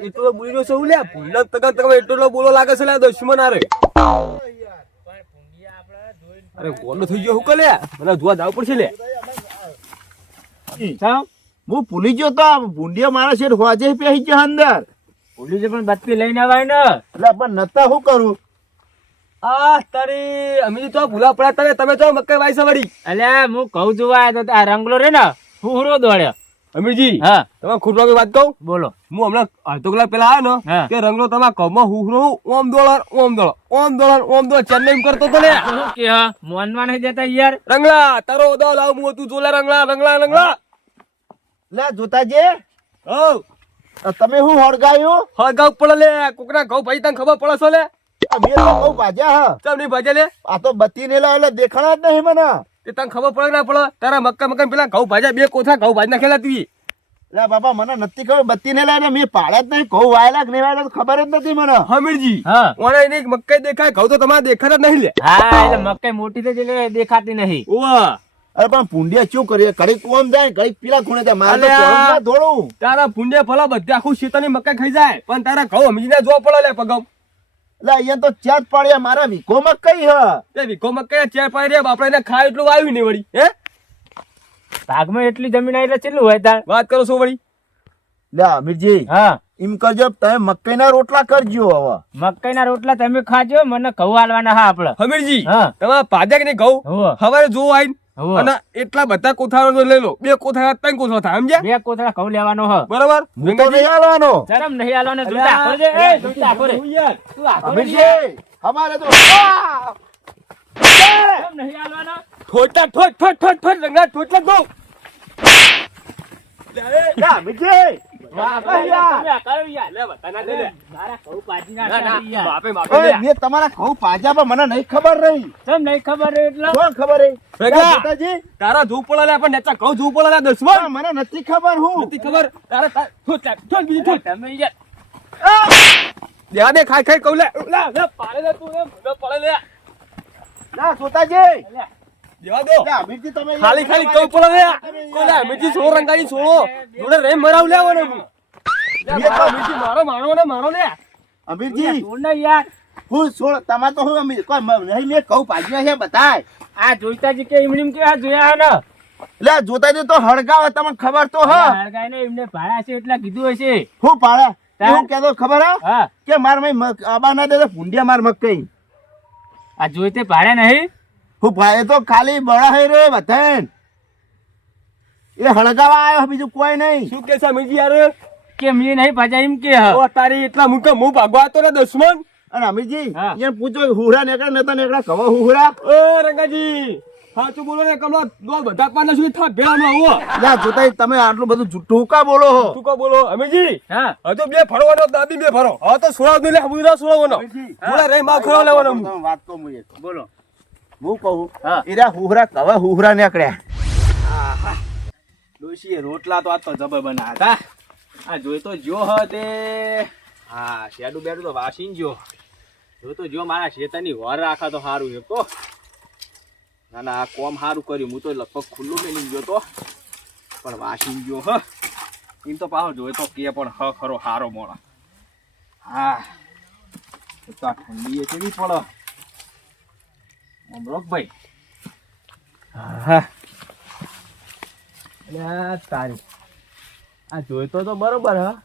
એટલો બોલી રહ્યો છે લે ભૂલ તક એટલો બોલો લાગે છે લે દુશ્મન આરે અરે ગોંડો થઈ ગયો હું કે લે મને જોવા જાવ પડશે લે હું ભૂલી ગયો તો ભૂંડિયા મારા શેઠ હોજે પેહી ગયા અંદર ભૂલી છે પણ બત્તી લઈને આવાય ને એટલે પણ નતા શું કરું તારી અમે તો ભૂલા પડ્યા તમે તો મકઈ વાઈ સવાડી અલ્યા હું કહું જોવા આવ્યો તો આ રંગલો રે ને હુહરો દોડ્યો અમીરજી હા તમે ખુરવાની વાત કહું બોલો હું હમણાં અડધો કલાક પેલા આવ્યો ને કે રંગલો તમારા કમમાં હુહરો ઓમ દોડ ચેન્નઈ કરતો તો લે શું કે મોનવા નહીં દેતા યાર રંગલા તારો દો લાવ હું તું જોલે રંગલા લે જોતાજી હો તમે શું હળગાયું હળગાવ પડે લે કોકના ઘઉં ભાઈ તને ખબર પડે છો લે મેં તો બહુ ભાજ્યા હા ચમ નહીં ભાજે લે આ તો બત્તી ને એટલે દેખાણા જ નહીં મને તે તને ખબર પડે ના પડે તારા મક્કા પેલા ઘઉં ભાજ્યા બે કોથા ઘઉં ભાજ નાખેલા તી લે બાબા મને નથી ખબર બત્તી ને લઈને મેં પાડ્યા જ નહીં ઘઉં વાયેલા કે નહીં વાયેલા ખબર જ નથી મને હમીરજી હા ઓને એની મક્કાઈ દેખાય ઘઉં તો તમારે દેખાતા જ નહીં લે હા એટલે મકઈ મોટી થઈ એટલે દેખાતી નહીં ઓવા અરે પણ પુંડિયા શું કરીએ કડીક ઓમ જાય કડીક પીલા ખૂણે જાય મારે તો ચોરમમાં દોડું તારા પુંડે ભલા બધે આખું શેતાની મકાઈ ખાઈ જાય પણ તારા ઘઉં હમીને જોવા પડે લે પગમ એટલે અહીંયા તો ચાર પાડ્યા મારા વીઘોમાં કઈ હ તે વીઘો મકાઈ ચાર પાડી રહ્યા બાપડા એને ખાય એટલું વાવ્યું નહીં વળી હે ભાગમાં એટલી જમીન આવી એટલે કેટલું હોય તાર વાત કરો છો વળી લે અમીરજી હા એમ કરજો તમે મકાઈના રોટલા કરજો હવે મકઈના રોટલા તમે ખાજો મને ઘઉં હાલવાના હા આપડે હમીરજી હા તમારા પાજા કે નહીં ઘઉં હોવે. હવારે જોવો આવીને હોવે. અને એટલા બધા કોથારો લઈ લો બે કોથા ત્રણ કોથા થાય સમજ્યા બે કોથળા ઘઉં લેવાનો હ બરાબર હું તો નહીં આલવાનો શરમ નહીં હાલવાનો જોતા આખો રે એ જોતા આખો રે તું આખો રે અમીરજી અમારે તો શરમ નહીં હાલવાનો ઠોટ રંગા ઠોટલા બહુ લે અમીરજી ઓય, મેં તમારા ઘઉં પાજા પણ મને નહીં ખબર રહી કોણ ખબર રહી રંગા. જોતાજી તારા ધૂપ પડે પણ નેતા ઘઉં ધૂપ પડે દુશ્મન મને નથી ખબર હું નથી ખબર તારા ઠોટ બીજી ઠોટ દેવા દે ખાઈ કહું લે પાડે લે તું પડે લે લા જોતાજી દેવા દો લે અમીરજી તમે ખાલી કહું પડે લે કોલે અમીરજી સોળો રંગાજી સોળો જોડે રે મરાવ લેવાનો હું અમીરજી મારો લે અમીરજી યાર હું છોડ તમાર તો હું અમીર કોઈ નહીં મેં કહું પાજ્યા છે બતાય આ જોઈતાજી કે એમની કે આ જોયા ને લે જોતાજી તો હળગાવે તમને ખબર તો હ હળગાઈને એમને ભાડા છે એટલા કીધું હશે હું પાડે હું કેતો ખબર હ હા કે માર મય આબા ના દે ભૂંડિયા માર મકઈ આ જોઈતે ભાડે નહીં હું ભાઈ તો ખાલી બળા હે રે બધાન એ હળગાવા આવ્યો બીજું કોઈ નહીં શું કે છે અમીરજી યાર કે મે નહીં ભાજા એમ કે હ ઓ તારી એટલા મુકે હું ભાગવા તો ને દુશ્મન અને અમીરજી હા. એને પૂછો હુહરા નેકડા નતા નેકડા કવા હુહરા ઓ રંગાજી સાચું બોલો ને કમલા દો બધા પાના સુધી થા ભેળામાં આવો લા જોતાજી તમે આટલું બધું જુઠ્ઠું કા બોલો હો તું કો બોલો અમીરજી હા હજુ બે ફરવાનો દાદી બે ફરો હવે તો સોળા દે લે હબુરા સોળવાનો બોલા રે માં ખરો લેવાનો હું તમે વાત કહું મુએ બોલો હું કહું હા. એરા હુહરા કવા હુહરા નેકડ્યા ડોશીએ રોટલા તો આજ તો જબર બનાવ્યા હતા આ જોઈ તો જો હ તે હા શેડું બેડું તો વાસીન જો જો તો જો મારા શેતાની વર રાખા તો સારું છે તો ના ના આ કોમ સારું કર્યું હું તો લગભગ ખુલ્લું મેલી ગયો તો પણ વાસીન જો હ એમ તો પાછો જોઈ તો કે પણ હ ખરો હારો મોણા હા તો આ ઠંડી એ કેવી પડે ભાઈ હા તારી આ જોઈતો તો બરોબર હ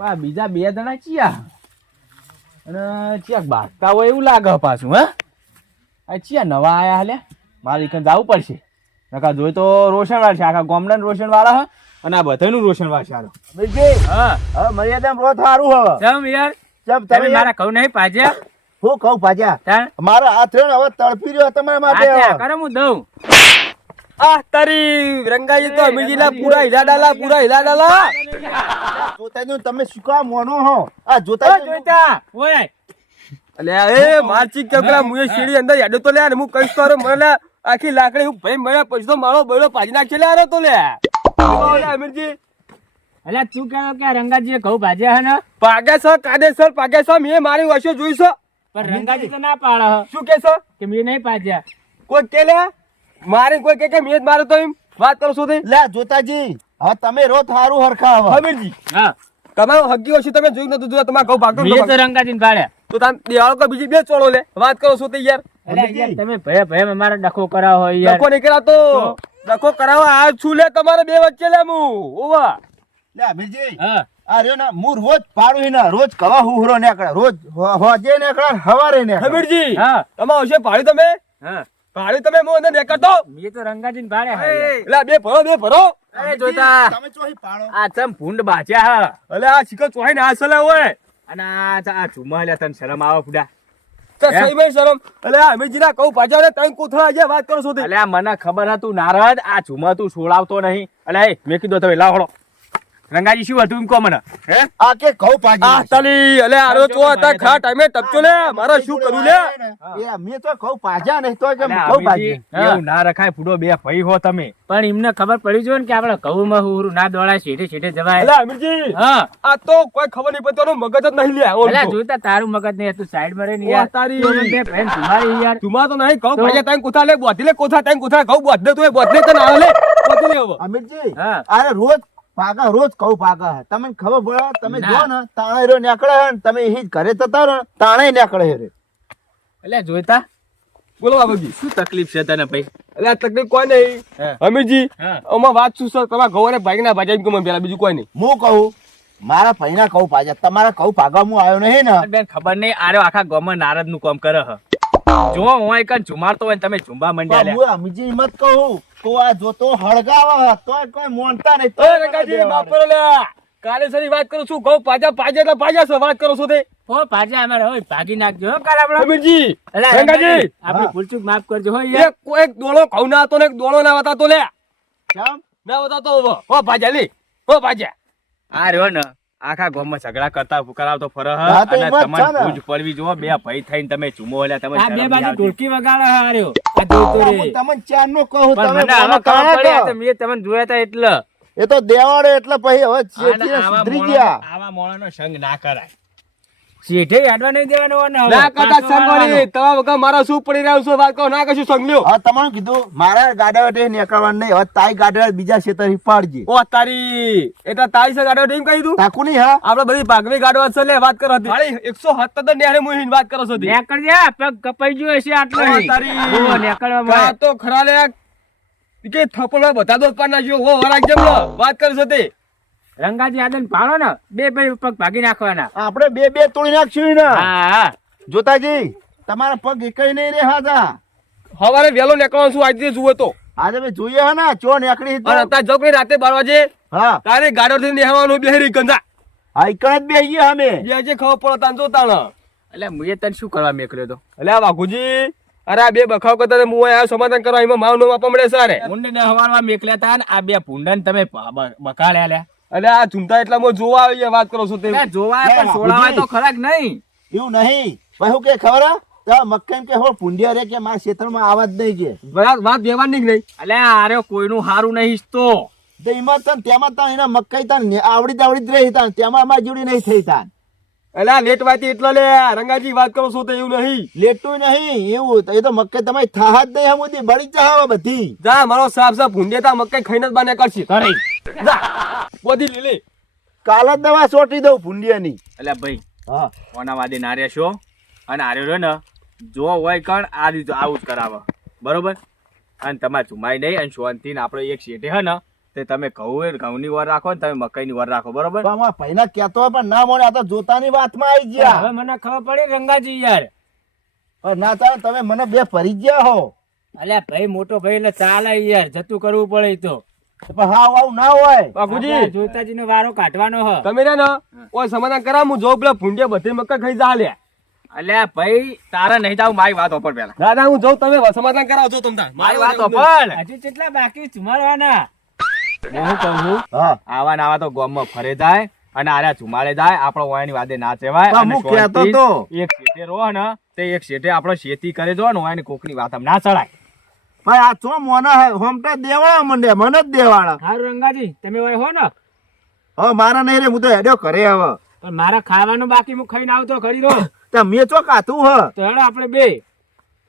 પણ આ બીજા બે જણા ચિયા અને ચિયા બાગતા હોય એવું લાગે પાછું હા આ ચિયા નવા આયા હાલે મારે કઈ જવું પડશે નકા જોઈ તો રોશન વાળ છે આખા ગામડા રોશન વાળા હ અને આ બધાનું રોશન વાળ છે અમીરજી હા હવે મર્યાદા બહુ સારું હવે ચમ યાર ચમ તમે તમે મારા ઘઉં નહીં ભાજ્યા હું કહું પાજા તાણ મારા હાથ રહ્યો ને હવે તડપી રહ્યો તમારા માટે આ હવે. કરે હું દઉં આ તારી રંગાજી તો અમીરજી ના પૂરા હિલા ડાલા જોતાજી તમે શું કામ મોનો હો આ ઓ જોતાજી જોઈતા ઓય અલ્યા એ મારચી કે પેલા મુએ સીડી અંદર યાડો તો લે અને હું કઈશ તો મને લે આખી લાકડી હું ભાઈ મળ્યા પછી તો મારો બળો પાજી નાખશે લે આરો તો લે અમીરજી અલ્યા તું કહેતો કે આ રંગાજીએ ઘઉં ભાજ્યા હે ને પાગેસર કાદેસર પાગેસર મેં મારી વાસ્યો જોઈશો પણ રંગાજી તો ના પાડે હ શું કેશો કે મેં નહીં ભાજ્યા કોઈ કે લે મારી કોઈ કે મેં જ મારો તો એમ વાત કરો છો તે લે જોતાજી હવે તમે રો થારું હરખા હવે હમીરજી હા તમારો હગી ઓછી તમે જોયું નતું જોયું તમારા ઘઉં ભાગતો મેં તો રંગાજીને પાડ્યા. તો તમે દેવાળો કે બીજી બે ચોળો લે વાત કરો છો તે યાર અલ્યા યાર તમે ભય ભય અમારે ડખો કરાવો હોય યાર. ડખો નીકળ્યા તો ડખો કરાવવા આ છું લે તમારે બે વચ્ચે લે હું ઓવા લે અમીરજી હા આ રહ્યો ને હું રોજ પાડું ને રોજ કવા હુહરો નીકળે રોજ હોજે નીકળે હવારે નીકળે હમીરજી હા તમારે હશે ભાડી તમે હા ભાડી તમે મો અંદર નીકળતો મેં તો રંગાજીને પાડ્યા હોય યાર. એટલે બે ભરો અરે જોતા તમે ચોહી પાડો આ ચમ ભૂંડ બાચ્યા હા એટલે આ શિકર ચોહાઈ ને આ સલે હોય અને આ ચુમા લ્યા તને શરમ આવે ફુડા. તો સહી મેં શરમ એટલે આ હમીરજી ના કહું પાછા ને તઈ કોથળા આજે વાત કરો છો તે અલ્યા મને ખબર હતું નારદ આ ચુમા તું છોડાવતો નહીં. અલ્યા એ મેં કીધું તમે લાવડો રંગાજી શું હતું એમ કહો મને. હે આ કે ઘઉં પાજી આ તલી એટલે આરો તો હતા ખા ટાઈમે ટપચો લે મારે શું કરું લે એ મેં તો ઘઉં પાજા નહીં તો કેમ અલ્યા ઘઉં અભિજી, પાજી એવું ના રખાય ફૂડો બે ભાઈ હો તમે. પણ એમને ખબર પડી જોઈએ ને કે આપણે ઘઉંમાં હુરું ના દોડાય શેઠે શેઠે જવાય. એટલે હમીરજી હા આ તો કોઈ ખબર નહીં પડતી મગજ જ નહીં લે ઓમ અલ્યા તો. જોતા તારું મગજ નહીં તું સાઈડ માં રહીને ઓ યાર તારી. તું અમે બે friend તમારી યાર. તુમા તો નહીં કહું તો? ભાઈ તઈ કોથા લે બોધી લે કોથા તઈ કોથા કહું બોધ તું બોધ તને આલે લે બોધી લે હવે અમીરજી હા. અરે રોજ પાકા રોજ ઘઉં પાકા તમને ખબર પડે તમે ના. જો ને તાણે રો નીકળે હે ને તમે એ ઘરે જતા રહો ને તાણે નીકળે હે રે અલ્યા જોતા બોલો બાબુજી શું તકલીફ છે તને ભાઈ. એટલે આ તકલીફ કોઈ નહીં હા. હમીરજી હા. આમાં વાત શું સર તમારા ઘઉં અને ભાઈ ના ભાજા એમ કે મને પેલા બીજું કોઈ નહીં હું કહું મારા ભાઈના ઘઉં પાજા તમારા ઘઉં પાગા હું આવ્યો નહીં ને બેન ખબર નહીં આરે આખા ગામમાં નારદ નું કામ કરે હ. જો હું કઈ ઝુમારતો હોય ને તમે ઝુંબા મંડ્યા પણ લ્યા. હું અમીજી હિંમત કહું તો આ જોતો હળગાવા તોય કોઈ મોનતા નહીં એ રંગાજી માફ કરો લે કાલે સરી વાત કરું છું ઘઉં પાજા પાજા એટલે પાજા છો વાત કરો છો તે હો પાછા અમારે હોય ભાગી નાખજો હો કાલ આપણે. હમીરજી અલ્યા રંગાજી આપણી ભૂલચૂક માફ કરજો હો યાર. એક દોડો ઘઉં ના હતો ને એક દોડો ના બતાતો લે કેમ ના બતાતો હો ભાજા લે હો ભાજા આ રહ્યો ને આખા ગામમાં ઝઘડા કરતા કરાવતો ફરે હ. હા, તો અને એમ જ તમને છે ને. ભૂજ પડવી જો બે ભાઈ થઈને તમે ચૂમો લ્યા તમે આ બે શરમ બાજુ નહીં આવતી. ઢોલકી વગાડે હા રહ્યો આ જોતો રે હું તમને ચાર નો કહું પણ તમે મને હવે મોનો ખબર કાણા પડી, આ કહો. તો મેં તમને જોયા તા એટલે. એ તો દેવાડે એટલે પછી હવે આને ચેતીને આવા સુધરી મોણાનો- ગયા આવા મોણાનો સંગ ના કરાય. શેઠે યાદવા નહીં દેવાનો હોય ને હવે. ના કરતા પાછો સંગવાડી વાળવાનો. તમારા વગર મારા શું પડી રહ્યું છે વાત કરો ના કશું સંગલ્યો હવે તમારું કીધું મારા ગાડા વટે નીકળવાનું નહીં હવે તાઈ ગાડા બીજા ખેતર પાડજે ઓ તારી એટલે તારી છે ગાડો ટીમ કહી દઉં તાકુ નહીં હા આપડે બધી ભાગવી ગાડો છે લે વાત કરો હતી ભાઈ 177 નેહરે મુહીન વાત કરો છો તી. નેકળ જા, પગ કપાઈ ગયો હશે આટલો ઓ ઈ. તારી. જુઓ, નેકળવા મળે. કા તો ખરા લે કે થપ્પડમાં બધા દોત પાડ નાખ્યો હો વરાગ જેમ લો વાત કરો છો તે રંગાજી આદન પાડો ને બે બે પગ ભાગી નાખવાના. આપણે બે બે તોડી નાખશું ને હા હા જોતાજી તમારા પગ એકઈ નહીં રે હાજા હવારે વેલો નીકળવાનું છું આજે જુઓ તો આજે ભાઈ જોઈએ હે ને ચો નીકળી તો અને અત્યારે જગ રાતે 12 વાગે હા તારે ગાડો થી નેહવાનું બેહરી ગંધા હા ઈકણ જ બેહીએ અમે બે જે ખબર પડો તાન જો તાણ એટલે મુએ તને શું કરવા મેકલ્યો તો? એટલે આ વાઘુજી અરે આ બે બખાવ કરતા હું અહીંયા સમાધાન કરવા એમાં માવ નો વાપા મળે સારે ઊંડને હવારમાં મેકલ્યા તા ને આ બે ભૂંડાને તમે બકાળ્યા લ્યા. એટલે આ ઝુમતા એટલામાં જોવા આવી વાત કરો છો તે એટલે જોવાય પણ છોડાવાય તો ખરા જ નહીં. એવું નહીં ભાઈ હું કે ખબર હે તો મક્કમ કે હો પુંડિયા રે કે મારા ક્ષેત્રમાં આવા જ નહીં છે વાત વ્યવહારની જ નહીં એટલે આર્યો કોઈનું હારું નહીં ઈચ્છતો. તો એમાં તન તેમાં તન એના મક્કાઈ તન આવડી જ રહી તાન તેમાં અમારી જોડી નહીં થઈ તાન એટલે આ લેટ વાતી એટલા લે રંગાજી વાત કરો છો તો એવું નહીં લેટું નહીં એવું એ તો મક્કાઈ તમારી થાહ જ નહીં હમુદી બળી જ જાવ બધી જા મારો સાફ સાફ ભૂંડે તા મકાઈ ખાઈને જ બાને કરશે કરી. જા બોધી લીલી કાલ જ દવા સોટી દઉં પુંડિયાની એટલે ભાઈ હા ઓના વાદે ના રહેશો અને આર્યો રહ્યો ને જો હોય કણ આ રીતે આવું જ કરાવે બરોબર. અને તમારે ચુમાઈ નહીં અને શાંતિને આપણે એક શેઠે હે ને તે તમે ઘઉંની વર રાખો ને તમે મકાઈની વર રાખો બરોબર. પણ અમારા ભાઈના કહેતો હોય પણ ના મળે આ તો જોતાની વાતમાં આવી ગયા હવે મને ખબર પડી રંગાજી યાર. પણ ના ચાલે તમે મને બે ફરી ગયા હો અલ્યા ભાઈ મોટો ભાઈ એટલે ચાલે યાર, જતું કરવું પડે ઈ તો. પણ હા આવું ના હોય બાપુજી આપણે જોતાજીનો વારો કાઢવાનો હ. તમે રે ને ઓય સમાધાન કરા હું જો પેલા ભૂંડે બધી મકાઈ ખાઈ જા લે અલ્યા ભાઈ તારે નહીં જાવ મારી વાત ઓપર પેલા. દાદા હું જોઉં તમે સમાધાન કરાવજો તમતા મારી વાત ઓપર. હજી કેટલા બાકી ચુમારવાના? હું કહું છું હા આવા ને આવા તો ગામમાં ફરે જાય અને આર્યા ચુમાડે જાય આપણો ઓયાની વાદે ના ચેવાય. પણ અને હું કહેતો શાંતિ તો. એક શેઠે રહો ને તે એક શેઠે આપણો શેતી કરે જો ને ઓયાની કોકની વાત આમ ના ચડાય. પણ આ ચો મોના હે હોમટા દેવાળા મંડે મને જ દેવાળા હારું રંગાજી તમે હોય હો ને, હવે મારા નહીં રે હું તો હેડ્યો કરે હવે પણ મારા ખાવાનું બાકી હું ખાઈને આવતો ખરી રહો. તો મેં ચો કાતું હ તો હેડો આપણે બે.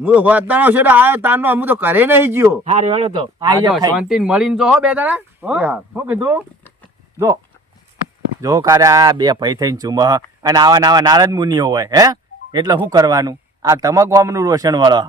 હું હોતાનો છે આયો તારનો હું તો ઘરે નહીં ગયો. હારે વાળો તો આ આઈ જો જા ખાઈ. શાંતિને મળીને જો હો બે જણા હો? યાર. શું કીધું જો જો કારા બે ભાઈ થઈને ચૂમહ અને આવા નાવા નારદ મુનિઓ હોય હે એટલે શું કરવાનું આ તમા ગામનું રોશન વાળો